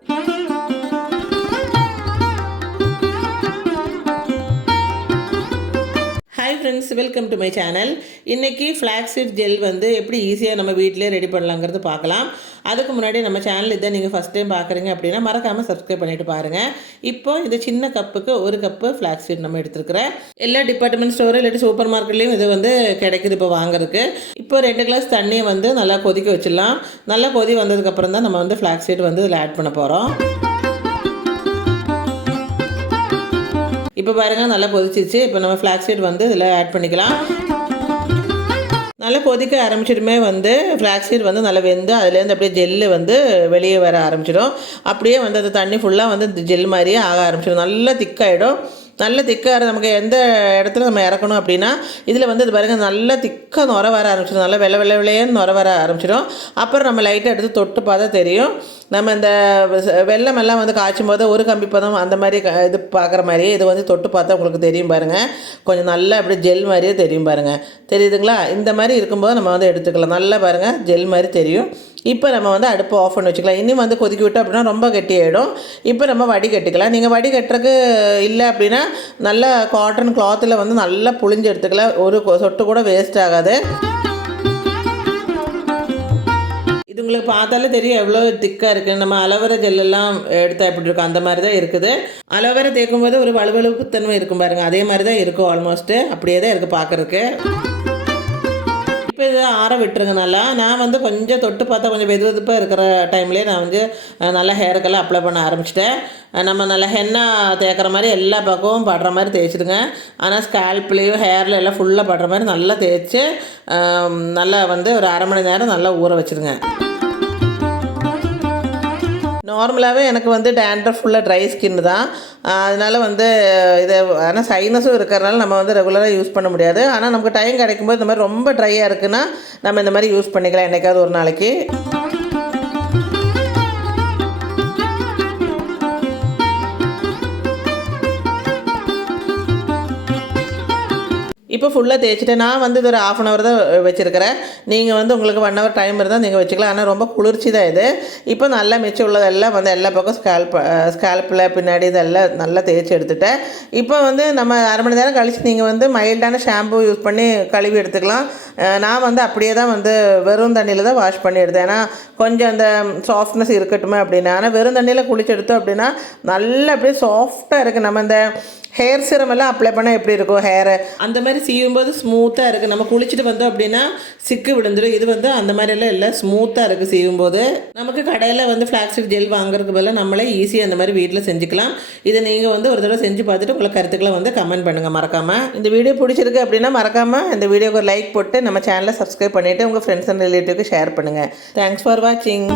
Hi friends, welcome to my channel. இன்றைக்கி flaxseed gel வந்து எப்படி ஈஸியாக நம்ம வீட்டிலே ரெடி பண்ணலாங்கிறது பார்க்கலாம். அதுக்கு முன்னாடி நம்ம சேனல் இதை நீங்கள் ஃபஸ்ட் டைம் பார்க்குறீங்க அப்படின்னா மறக்காமல் சப்ஸ்கிரைப் பண்ணிவிட்டு பாருங்கள். இப்போ இந்த சின்ன கப்புக்கு 1 கப்பு ஃப்ளாக்ஸீட் நம்ம எடுத்துருக்கிறேன். எல்லா டிபார்ட்மெண்ட் ஸ்டோர் இல்லாட்டி சூப்பர் மார்க்கெட்லேயும் இது வந்து கிடைக்குது இப்போ வாங்குறதுக்கு. இப்போ 2 கிளாஸ் தண்ணியை வந்து நல்லா கொதிக்க வச்சிடலாம். நல்லா கொதி வந்ததுக்கப்புறம் தான் நம்ம வந்து ஃப்ளாக்ஸீட் வந்து இதில் ஆட் பண்ண போகிறோம். இப்போ பாருங்கள் நல்லா கொதிச்சிச்சு. இப்போ நம்ம ஃப்ளாக்ஸீட் வந்து இதில் ஆட் பண்ணிக்கலாம். நல்லா கொதிக்க ஆரம்பிச்சிடுமே வந்து ஃப்ளாக்ஸீட் வந்து நல்லா வெந்து அதுலேருந்து அப்படியே ஜெல்லு வந்து வெளியே வர ஆரம்பிச்சிடும். அப்படியே வந்து அந்த தண்ணி ஃபுல்லாக வந்து ஜெல் மாதிரியே ஆக ஆரம்பிச்சிடும். நல்லா திக்காகிடும். நல்ல திக்காக நமக்கு எந்த இடத்துல நம்ம இறக்கணும் அப்படின்னா இதில் வந்து இது பாருங்கள் நல்லா திக்காக நுர வர ஆரம்பிச்சிடும். நல்லா வெள்ளையேன்னு நுர வர ஆரம்பிச்சிடும். அப்புறம் நம்ம லைட்டாக எடுத்து தொட்டு பார்த்தா தெரியும். நம்ம இந்த வெள்ளமெல்லாம் வந்து காய்ச்சும் போது ஒரு கம்பி பதம் அந்த மாதிரி இது பார்க்குற மாதிரியே இது வந்து தொட்டு பார்த்தா உங்களுக்கு தெரியும் பாருங்கள். கொஞ்சம் நல்லா அப்படியே ஜெல் மாதிரியே தெரியும் பாருங்கள். தெரியுதுங்களா? இந்த மாதிரி இருக்கும்போது நம்ம வந்து எடுத்துக்கலாம். நல்லா பாருங்கள் ஜெல் மாதிரி தெரியும். இப்போ நம்ம வந்து அடுப்பு ஆஃப் பண்ணி வச்சுக்கலாம். இன்னும் வந்து கொதிக்க விட்டோம் அப்படின்னா ரொம்ப கெட்டியாயிடும். இப்போ நம்ம வடிகட்டிக்கலாம். நீங்கள் வடிகட்டுறதுக்கு இல்லை அப்படின்னா நல்லா காட்டன் கிளாத்தில் வந்து நல்லா புழிஞ்சு எடுத்துக்கலாம். ஒரு சொட்டு கூட வேஸ்ட் ஆகாது. இது உங்களுக்கு பார்த்தாலே தெரியும் எவ்வளோ திக்காக இருக்குது. நம்ம அலோவேரா ஜெல்லெல்லாம் எடுத்தால் எப்படி இருக்கும் அந்த மாதிரி தான் இருக்குது. அலோவேரா தேய்க்கும் போது ஒரு வலுவலுப்புத்தன்மை இருக்கும் பாருங்கள். அதே மாதிரி தான் இருக்கும். ஆல்மோஸ்ட்டு அப்படியே தான் இருக்குது பார்க்குறதுக்கு. இப்போ இதை ஆற விட்டுருங்க நல்லா. நான் வந்து கொஞ்சம் தொட்டு பார்த்தா கொஞ்சம் வெதுவெதுப்பாக இருக்கிற டைம்லேயே நான் வந்து நல்லா ஹேருக்கெல்லாம் அப்ளை பண்ண ஆரம்பிச்சிட்டேன். நம்ம நல்லா ஹென்னா தேய்க்கிற மாதிரி எல்லா பக்கமும் படுற மாதிரி தேய்ச்சிடுங்க. ஆனால் ஸ்கால்ப்லேயும் ஹேரில் எல்லாம் ஃபுல்லாக படுற மாதிரி நல்லா தேய்ச்சி நல்லா வந்து ஒரு 1/2 மணி நேரம் நல்லா ஊற வச்சுருங்க. நார்மலாகவே எனக்கு வந்து டேண்ட்ரஃப் ஃபுல்லாக ட்ரை ஸ்கின் தான். அதனால் வந்து இதை ஆனால் சைனஸும் இருக்கிறனால நம்ம வந்து ரெகுலராக யூஸ் பண்ண முடியாது. ஆனால் நமக்கு டைம் கிடைக்கும்போது இந்த மாதிரி ரொம்ப ட்ரையாக இருக்குன்னா நம்ம இந்த மாதிரி யூஸ் பண்ணிக்கலாம் என்றைக்காவது ஒரு நாளைக்கு. இப்போ ஃபுல்லாக தேய்ச்சிட்டு நான் வந்து இது ஒரு 1/2 hour தான் வச்சுருக்கிறேன். நீங்கள் வந்து உங்களுக்கு 1 hour டைம் இருந்தால் நீங்கள் வச்சுக்கலாம். ஆனால் ரொம்ப குளிர்ச்சி தான் இது. இப்போ நல்லா மிச்சம் உள்ளதெல்லாம் வந்து எல்லா பக்கம் ஸ்கால்ப்பில் பின்னாடி இதெல்லாம் நல்லா தேய்ச்சி எடுத்துட்டேன். இப்போ வந்து நம்ம 1/2 மணி நேரம் கழித்து நீங்கள் வந்து மைல்டான ஷாம்பு யூஸ் பண்ணி கழுவி எடுத்துக்கலாம். நான் வந்து அப்படியே தான் வந்து வெறும் தண்ணியில் தான் வாஷ் பண்ணி எடுத்தேன். ஏன்னா கொஞ்சம் அந்த சாஃப்ட்னஸ் இருக்கட்டுமே அப்படின்னா. ஆனால் வெறும் தண்ணியில் குளிச்சு எடுத்தோம் அப்படின்னா நல்லா அப்படியே சாஃப்டாக இருக்குது. நம்ம இந்த ஹேர் சீரம் எல்லாம் அப்ளை பண்ணால் எப்படி இருக்கும் ஹேரை அந்த மாதிரி செய்யும்போது ஸ்மூத்தாக இருக்குது. நம்ம குளிச்சுட்டு வந்தோம் அப்படின்னா சிக்கு விழுந்துடும். இது வந்து அந்த மாதிரியெல்லாம் இல்லை, ஸ்மூத்தாக இருக்குது செய்யும்போது. நமக்கு கடையில் வந்து ஃப்ளாக்ஸீட் ஜெல் வாங்குறதுக்கு பதிலாக நம்மளே ஈஸியாக அந்த மாதிரி வீட்டில் செஞ்சுக்கலாம். இதை நீங்கள் வந்து ஒரு தடவை செஞ்சு பார்த்துட்டு உங்களுக்கு கருத்துக்களை வந்து கமெண்ட் பண்ணுங்கள் மறக்காமல். இந்த வீடியோ பிடிச்சிருக்கு அப்படின்னா மறக்காமல் இந்த வீடியோக்கு ஒரு லைக் போட்டு நம்ம சேனலை சப்ஸ்கிரைப் பண்ணிவிட்டு உங்கள் ஃப்ரெண்ட்ஸ் அண்ட் ரிலேட்டிவ்க்கு ஷேர் பண்ணுங்கள். தேங்க்ஸ் ஃபார் வாட்சிங்.